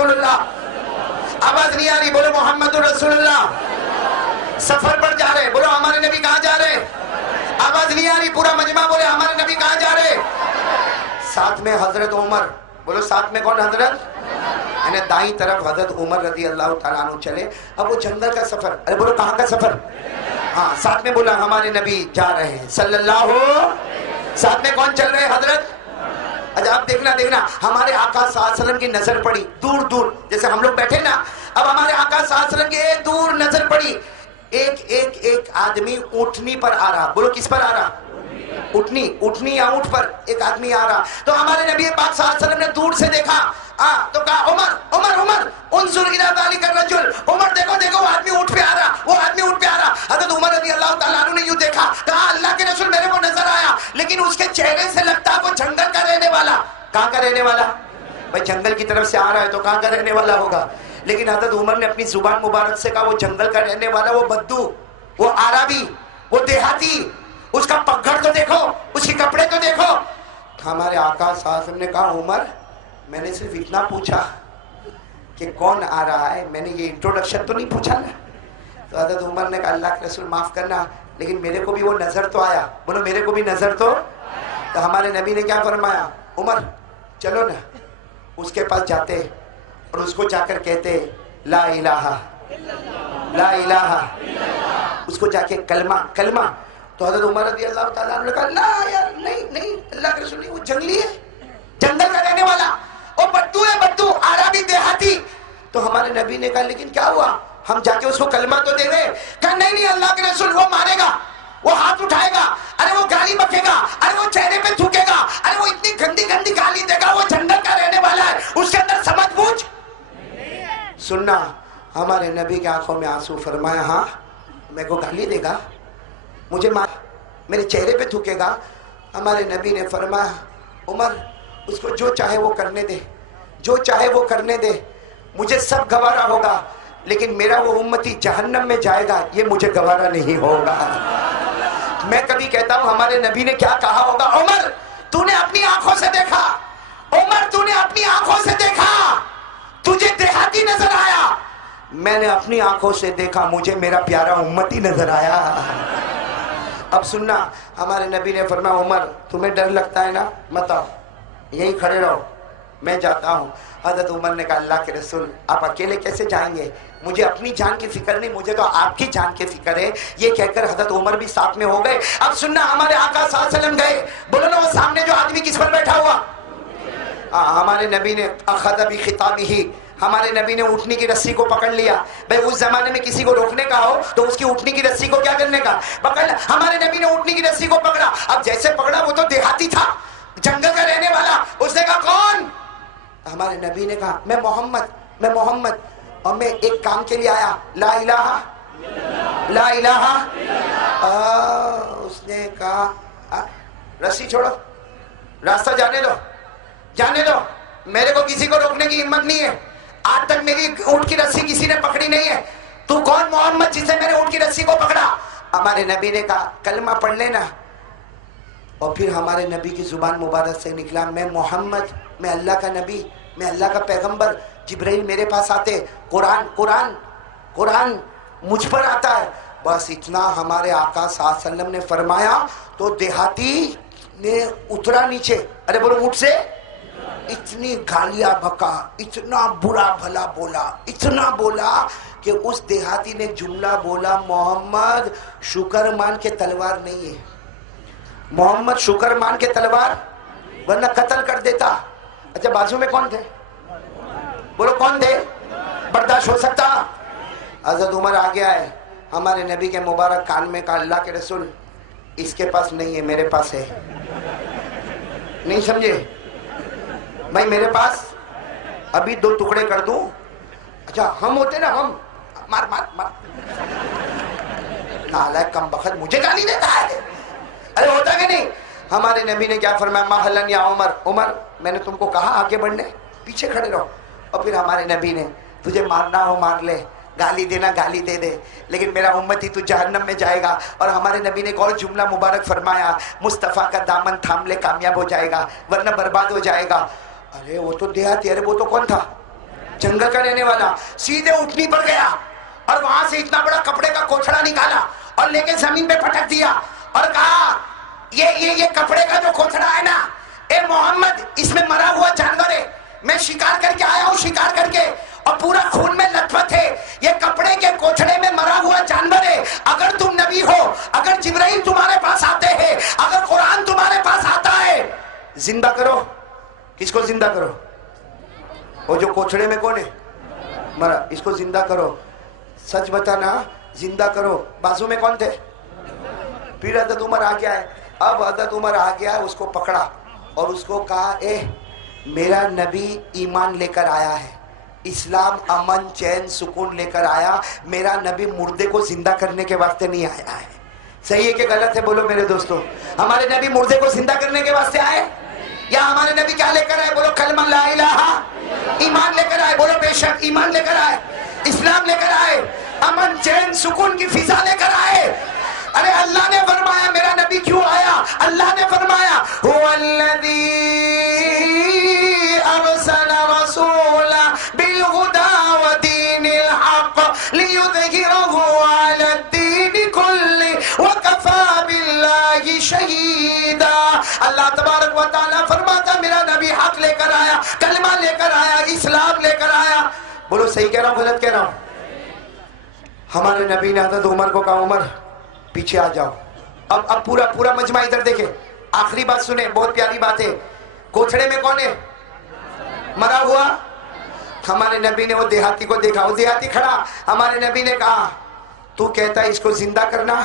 رسول اللہ. آواز نہیں آ رہی, بولو محمد رسول اللہ. سفر پر جا رہے, بولو ہمارے نبی کہاں جا رہے. آواز نہیں آ رہی, پورا مجمع بولے ہمارے نبی کہاں جا رہے. ساتھ میں حضرت عمر, بولو ساتھ میں کون حضرت, یعنی دائیں طرف حضرت عمر رضی اللہ تعالیٰ عنہ چلے. اب وہ جنگل کا سفر, ارے بولو کہاں کا سفر, ہاں ساتھ میں بولا ہمارے نبی جا رہے ہیں صلی اللہ. ساتھ میں کون چل رہے, حضرت. اچھا اب دیکھنا ہمارے آقا صلی اللہ علیہ وسلم کی نظر پڑی دور دور, جیسے ہم لوگ بیٹھے نا, اب ہمارے آقا صلی اللہ علیہ وسلم کی ایک دور نظر پڑی, ایک آدمی اونٹنی پر آ رہا. بولو کس پر آ رہا, اونٹنی یا اونٹ پر ایک آدمی آ رہا. تو ہمارے نبی پاک صلی اللہ علیہ وسلم نے دور سے دیکھا تو کہا عمر انظر الی ذلک الرجل, عمر دیکھو وہ آدمی اونٹ پہ آ رہا, حضرت عمر رضی اللہ تعالیٰ عنہ نے یوں دیکھا, کہا اللہ کے رسول میرے کو نظر آیا, لیکن اس کے چہرے سے لگتا وہ جنگل کا رہنے والا. کہاں کا رہنے والا بھائی, جنگل کی طرف سے آ رہا ہے تو کہاں کا رہنے والا ہوگا. لیکن حضرت عمر نے اپنی زبان مبارک سے کہا وہ جنگل کا رہنے والا, وہ بدو, وہ عربی, وہ دیہاتی, اس کا پگڑ تو دیکھو, اس کے کپڑے تو دیکھو. ہمارے آقا صلی اللہ علیہ وسلم نے کہا عمر میں نے صرف اتنا پوچھا کہ کون آ رہا ہے, میں نے یہ انٹروڈکشن تو نہیں پوچھا نا. تو حضرت عمر نے کہا اللہ کے رسول معاف کرنا, لیکن میرے کو بھی وہ نظر تو آیا. بولو میرے کو بھی نظر تو ہمارے نبی نے کیا فرمایا, عمر چلو نا اس کے پاس جاتے اور اس کو جا کر کہتے لا الہ لا الہ, اس کو جا کے کلمہ. تو حضرت عمر رضی اللہ تعالیٰ عنہ نے کہا لا یار نہیں اللہ کے رسول, وہ جنگلی ہے, جنگل کا رہنے والا, وہ بدو عربی دیہاتی. تو ہمارے نبی نے کہا لیکن کیا ہوا, ہم جا کے اس کو کلمہ تو دے رہے. کہا نہیں اللہ کے رسول, وہ مارے گا, وہ ہاتھ اٹھائے گا, ارے وہ گالی بکے گا, ارے وہ چہرے پہ تھوکے گا, ارے وہ اتنی گندی گالی دے گا, وہ جنگل کا رہنے والا ہے, اس کے اندر سمجھ بوجھ. سننا, ہمارے نبی کے آنکھوں میں آنسو, فرمایا ہاں میرے کو گالی دے گا, مجھے میرے چہرے پہ تھوکے گا. ہمارے نبی نے فرمایا عمر اس کو جو چاہے وہ کرنے دے, مجھے سب گوارا ہوگا, لیکن میرا وہ امتی جہنم میں جائے گا یہ مجھے گوارا نہیں ہوگا. میں کبھی کہتا ہوں ہمارے نبی نے کیا کہا ہوگا, عمر تو نے اپنی آنکھوں سے دیکھا, عمر تو نے اپنی آنکھوں سے دیکھا, تجھے دیہاتی نظر آیا, میں نے اپنی آنکھوں سے دیکھا, مجھے میرا پیارا امتی نظر آیا. اب سننا, ہمارے نبی نے فرمایا عمر تمہیں ڈر لگتا ہے نا, مت آؤ یہیں کھڑے رہو, میں جاتا ہوں. حضرت عمر نے کہا اللہ کے رسول آپ اکیلے کیسے جائیں گے, مجھے اپنی جان کی فکر نہیں, مجھے تو آپ کی جان کی فکر ہے. یہ کہہ کر حضرت عمر بھی ساتھ میں ہو گئے. اب سننا, ہمارے آقا صلی اللہ علیہ وسلم گئے, بولو نا وہ سامنے جو آدمی کس پر بیٹھا ہوا, ہمارے نبی نے اخذ بخطامہ, ہمارے نبی نے اونٹنی کی رسی کو پکڑ لیا. بھائی اس زمانے میں کسی کو روکنے کا ہو تو اس کی اونٹنی کی رسی کو کیا کرنے کا, پکڑ. ہمارے نبی نے اونٹنی کی رسی کو پکڑا. اب جیسے پکڑا, وہ تو دیہاتی تھا, جنگل کا رہنے والا. اس نے کہا کون, ہمارے نبی نے کہا میں محمد اور میں ایک کام کے لیے آیا, لا الہ. اس نے کہا رسی چھوڑو, راستہ جانے دو, میرے کو کسی کو روکنے کی ہمت نہیں ہے, آج تک میری اونٹ کی رسی کسی نے پکڑی نہیں ہے. تو کون محمد جسے میرے اونٹ کی رسی کو پکڑا. ہمارے نبی نے کہا کلمہ پڑھ لینا. اور پھر ہمارے نبی کی زبان مبارک سے نکلا میں محمد, میں اللہ کا نبی, میں اللہ کا پیغمبر, جبرائیل میرے پاس آتے, قرآن مجھ پر آتا ہے. بس اتنا ہمارے آقا صلی اللہ علیہ وسلم نے فرمایا تو دیہاتی نے اترا نیچے, ارے بولو اونٹ سے, اتنی گالیاں بکا, اتنا برا بھلا بولا, اتنا بولا کہ اس دیہاتی نے جملہ بولا محمد شکر مان کے تلوار نہیں ہے, محمد شکر مان کے تلوار, ورنہ قتل کر دیتا. اچھا بازو میں کون تھے, بولو کون تھے, برداشت ہو سکتا. حضرت عمر آگے آئے, ہمارے نبی کے مبارک کان میں کہا اللہ کے رسول اس کے پاس نہیں ہے, میرے پاس ہے. نہیں سمجھے بھائی, میرے پاس ابھی 2 ٹکڑے کر دوں. اچھا ہم ہوتے نا, ہم مار نالائق کم بخت مجھے گالی دیتا ہے, ارے ہوتا کہ نہیں. ہمارے نبی نے کیا فرمایا, محلن یا عمر میں نے تم کو کہا آگے بڑھنے, پیچھے کھڑے رہو. اور پھر ہمارے نبی نے تجھے مارنا ہو مار لے, گالی دینا گالی دے دے, لیکن میرا امتی تو جہنم میں جائے گا. اور ہمارے نبی نے ایک اور جملہ مبارک فرمایا, مصطفیٰ کا دامن تھام لے کامیاب ہو جائے گا ورنہ برباد ہو جائے گا. ارے وہ تو دیہاتی, ارے وہ تو کون تھا, جنگل کا رہنے والا سیدھے اٹھنی پر گیا اور وہاں سے اتنا بڑا کپڑے کا کوتھڑا نکالا اور لے کے زمین پہ پٹک دیا اور کہا یہ کپڑے کا جو کوتھڑا ہے نا، اے محمد اس میں مرا ہوا جانور ہے، میں شکار کر کے آیا ہوں، شکار کر کے، اور پورا خون میں لت پت ہے، یہ کپڑے کے کوتھڑے میں مرا ہوا جانور ہے، اگر تم نبی ہو، اگر جبرائیل تمہارے پاس آتے ہیں، اگر قرآن تمہارے پاس آتا ہے، زندہ کرو۔ کس کو زندہ کرو؟ وہ جو کوتھڑے میں کون ہے مرا، اس کو زندہ کرو۔ سچ بتانا، زندہ کرو۔ بازو میں کون تھے؟ پھر حضرت عمر آ گیا ہے۔ اب حضرت عمر آ گیا، اس کو پکڑا اور اس کو کہا، اے میرا نبی ایمان لے کر آیا ہے، اسلام امن چین سکون لے کر آیا، میرا نبی مردے کو زندہ کرنے کے واسطے نہیں آیا ہے۔ صحیح ہے کہ غلط ہے؟ بولو میرے دوستو، ہمارے نبی مردے کو زندہ کرنے کے واسطے آئے یا ہمارے نبی کیا لے کر آئے؟ بولو کلمہ لا الہ، ایمان لے کر آئے۔ بولو بے شک ایمان لے کر آئے، اسلام لے کر آئے، امن چین سکون کی فضا لے کر آئے۔ ارے اللہ نے فرمایا میرا نبی کیوں آیا؟ اللہ نے فرمایا هو الذی ارسل رسولا بالهدى ودین الحق لیظہرہ علی الدین کلہ وکفی باللہ شہیدا۔ اللہ تبارک و تعالیٰ فرماتا میرا نبی حق لے کر آیا، کلمہ لے کر آیا، اسلام لے کر آیا۔ بولو صحیح کہہ رہا ہوں غلط کہہ رہا ہوں؟ ہمارے نبی نے حضرت عمر کو کہا، عمر پیچھے آ جاؤ۔ اب پورا مجمع ادھر دیکھیں، آخری بات سنیں، بہت پیاری بات ہے۔ کوتھڑے میں کون ہے مرا ہوا؟ ہمارے نبی نے وہ دیہاتی کو دیکھا، وہ دیہاتی کھڑا، ہمارے نبی نے کہا تو کہتا ہے اس کو زندہ کرنا،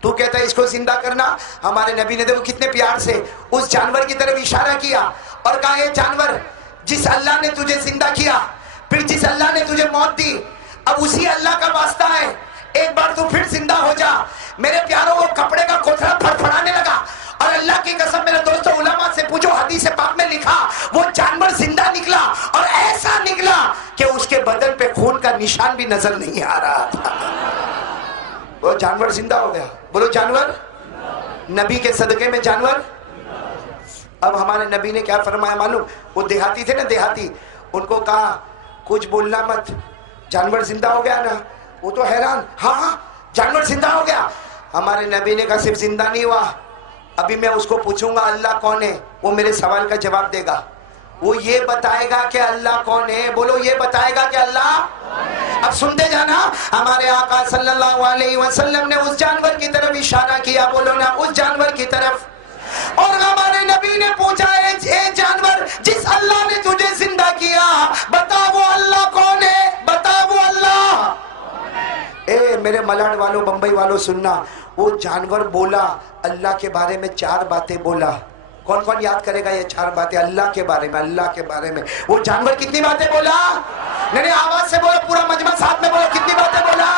تو کہتا ہے اس کو زندہ کرنا۔ ہمارے نبی نے دیکھو کتنے پیار سے اس جانور کی طرف اشارہ کیا اور کہا، اے جانور، جس اللہ نے تجھے زندہ کیا، پھر جس اللہ نے تجھے موت دی، اب اسی اللہ کا واسطہ ہے، ایک بار تو پھر زندہ ہو جا۔ میرے پیاروں، وہ کپڑے کا کوتھڑا پھڑپھڑانے لگا اور اللہ کی قسم میرے دوستو، علماء سے پوچھو، حدیث پاک میں لکھا وہ جانور زندہ نکلا اور ایسا نکلا کہ اس کے بدن پہ خون کا نشان بھی نظر نہیں آ رہا تھا۔ وہ جانور زندہ ہو گیا۔ بولو جانور، نبی کے صدقے میں جانور۔ اب ہمارے نبی نے کیا فرمایا معلوم؟ وہ دیہاتی تھے نا، دیہاتی، ان کو کہا کچھ بولنا مت، جانور زندہ ہو گیا نا۔ وہ تو حیران، ہاں جانور زندہ ہو گیا۔ ہمارے نبی نے کہا صرف زندہ نہیں ہوا، ابھی میں اس کو پوچھوں گا اللہ کون ہے، وہ میرے سوال کا جواب دے گا، وہ یہ بتائے گا کہ اللہ کون ہے۔ بولو یہ بتائے گا کہ اللہ۔ اب سنتے جانا، ہمارے آقا صلی اللہ علیہ وسلم نے اس جانور کی طرف اشارہ کیا، بولو نا اس جانور کی طرف، اور ہمارے نبی نے پوچھا، اے جانور، جس اللہ نے تجھے زندہ کیا، بتا وہ اللہ کون ہے، بتا وہ اللہ۔ اے میرے ملاڈ والوں، بمبئی والوں سننا، وہ جانور بولا اللہ کے بارے میں 4 باتیں بولا۔ کون کون یاد کرے گا یہ 4 باتیں اللہ کے بارے میں؟ اللہ کے بارے میں وہ جانور کتنی باتیں بولا؟ نہیں آواز سے بولو، پورا مجمع ساتھ میں بولو، کتنی باتیں بولا؟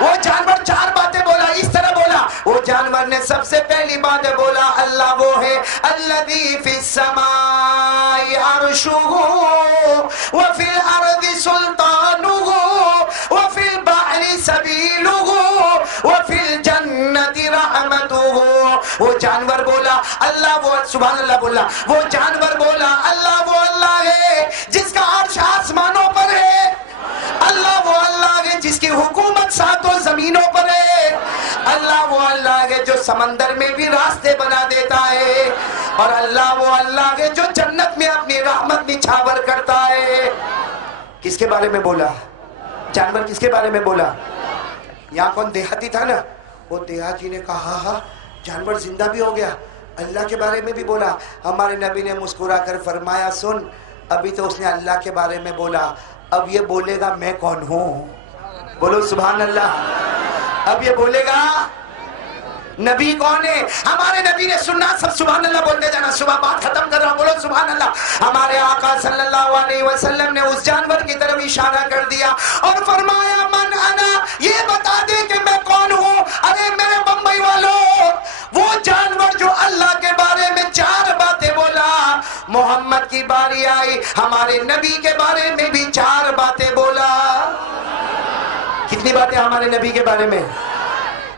وہ جانور 4 باتیں بولا، اس طرح بولا۔ وہ جانور نے سب سے پہلی بات بولا، اللہ وہ ہے الذی فی السماء عرشہ وفی الارض سلطانہ وفی البحر سبیلہ وفی الجنت رحمتہ۔ وہ جانور بولا اللہ، وہ سبحان اللہ بولا، وہ جانور بولا اللہ وہ اللہ ہے جس کا عرش آسمانوں پر ہے، اللہ وہ اللہ ہے جس کی حکومت 7 زمینوں پر ہے، اللہ وہ اللہ ہے جو سمندر میں بھی راستے بنا دیتا ہے، اور اللہ وہ اللہ ہے جو جنت میں اپنی رحمت نچھاور کرتا ہے۔ کس کے بارے میں بولا؟ جانور کس کے بارے میں بولا؟ یہاں کون دیہاتی تھا نا، وہ دیہاتی نے کہا ہاں جانور زندہ بھی ہو گیا، اللہ کے بارے میں بھی بولا۔ ہمارے نبی نے مسکرا کر فرمایا، سن، ابھی تو اس نے اللہ کے بارے میں بولا، اب یہ بولے گا میں کون ہوں۔ بولو سبحان اللہ۔ اب یہ بولے گا نبی کون ہے۔ ہمارے نبی نے سننا، سب سبحان اللہ بولتے جانا، صبح بات ختم کر رہا ہوں، بولو سبحان اللہ۔ ہمارے آقا صلی اللہ علیہ وسلم نے اس جانور کی طرف اشارہ کر دیا اور فرمایا، من انا، یہ بتا دے کہ میں کون ہوں۔ ارے میرے بمبئی والوں، وہ جانور جو اللہ کے بارے میں 4 باتیں بولا، محمد کی باری آئی، ہمارے نبی کے بارے میں بھی 4 باتیں بولا۔ کتنی باتیں ہمارے نبی کے بارے میں؟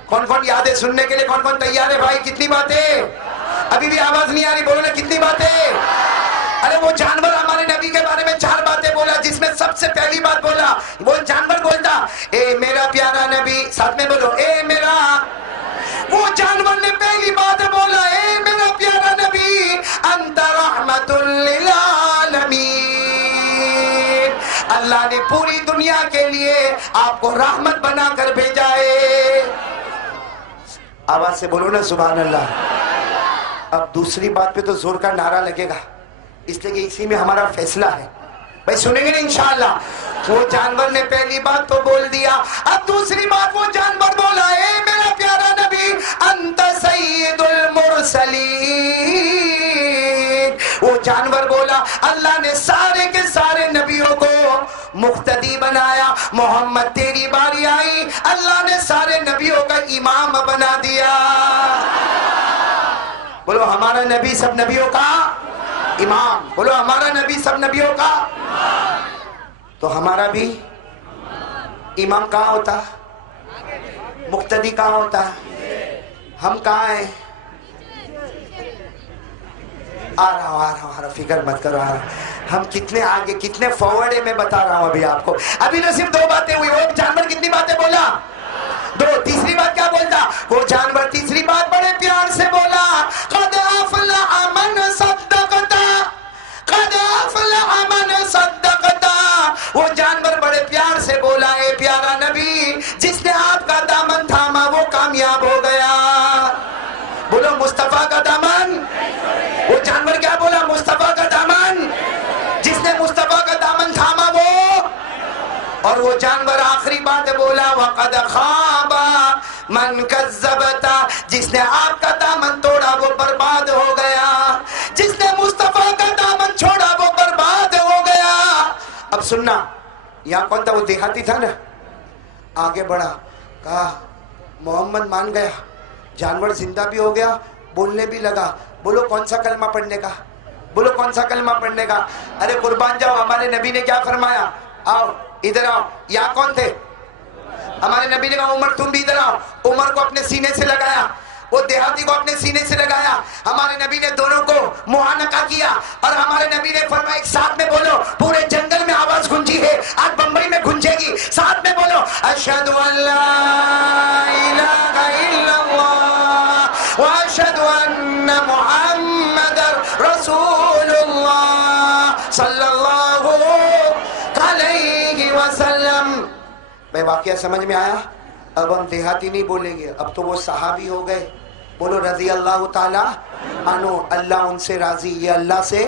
کون کون یاد ہے سننے کے لیے؟ کون کون تیار ہے بھائی؟ کتنی باتیں؟ ابھی بھی آواز نہیں آ رہی، بولو نا کتنی باتیں؟ ارے وہ جانور ہمارے نبی کے بارے میں 4 باتیں بولا، جس میں سب سب سے پہلی بات بولا، وہ جانور بولتا اے میرا پیارا نبی، ساتھ میں بولو اے میرا، وہ جانور نے پہلی بات بولا اے میرا پیارا نبی انت رحمت للعالمین، اللہ نے پوری دنیا کے لیے آپ کو رحمت بنا کر بھیجا ہے۔ آواز سے بولو نا سبحان اللہ۔ اب دوسری بات پہ تو زور کا نعرہ لگے گا، اس لیے کہ اسی میں ہمارا فیصلہ ہے، بھائی سنیں گے نا انشاءاللہ۔ وہ جانور نے پہلی بات تو بول دیا، اب دوسری بات وہ جانور بولا اے میرا پیارا نبی انت سید المرسلین، وہ جانور بولا اللہ نے سارے کے سارے نبیوں کو مقتدی بنایا، محمد تیری باری آئی، اللہ نے سارے نبیوں کا امام بنا دیا۔ بولو ہمارا نبی سب نبیوں کا امام، بولو ہمارا نبی سب نبیوں کا، تو ہمارا بھی امام کہاں ہوتا، مقتدی کہاں ہوتا، ہم کہاں ہیں؟ آ رہا ہوں، فکر مت کرو، آ رہا، ہم کتنے آگے کتنے فارورڈ ہے میں بتا رہا ہوں ابھی آپ کو۔ ابھی تو صرف دو باتیں ہوئی، وہ جانور کتنی باتیں بولا؟ دو۔ تیسری بات کیا بولتا وہ جانور؟ تیسری بات بڑے پیار سے بولا قد افلح من صدقتا، قد افلح من صدقتا، وہ جانور بڑے پیار سے بولا اے پیارا نبی جس نے آپ کا دامن تھاما وہ کامیاب ہو گیا۔ بولو مصطفیٰ کا دامن، وہ جانور کیا بولا؟ مصطفیٰ کا دامن، جس نے مصطفیٰ کا دامن تھاما وہ، اور وہ جانور آخری بات بولا وَقَدْ خَابَ مَنْ كَذَّبَتَ، جس نے آپ کا دامن توڑا وہ برباد ہو گیا، جس نے مصطفیٰ کا دامن چھوڑا وہ برباد ہو گیا۔ اب سننا، یہاں کون تھا؟ وہ دیہاتی تھا نا، آگے بڑھا، کہا محمد مان گیا، جانور زندہ بھی ہو گیا، بولنے بھی لگا، بولو کون سا کلمہ پڑھنے کا، بولو کون سا کلمہ پڑھنے کا؟ ارے قربان جاؤ، ہمارے نبی نے کیا فرمایا؟ آؤ ادھر آؤ، یہاں کون تھے؟ ہمارے نبی نے کہا عمر تم بھی ادھر آؤ، عمر کو اپنے سینے سے لگایا، وہ دیہاتی کو اپنے سینے سے لگایا، ہمارے نبی نے دونوں کو معانقہ کیا، اور ہمارے نبی نے فرمایا ایک ساتھ میں بولو، پورے جنگل میں آواز گونجی ہے، آج بمبئی میں گونجے گی، ساتھ میں بولو اشہد ان لا الہ الا اللہ واشہد ان محمد رسول اللہ صلی اللہ علیہ وسلم۔ میں واقعہ سمجھ میں آیا؟ اب ہم دیہاتی نہیں بولیں گے، اب تو وہ صحابی ہو گئے، بولو رضی اللہ تعالی عنہ، اللہ ان سے راضی، یہ اللہ سے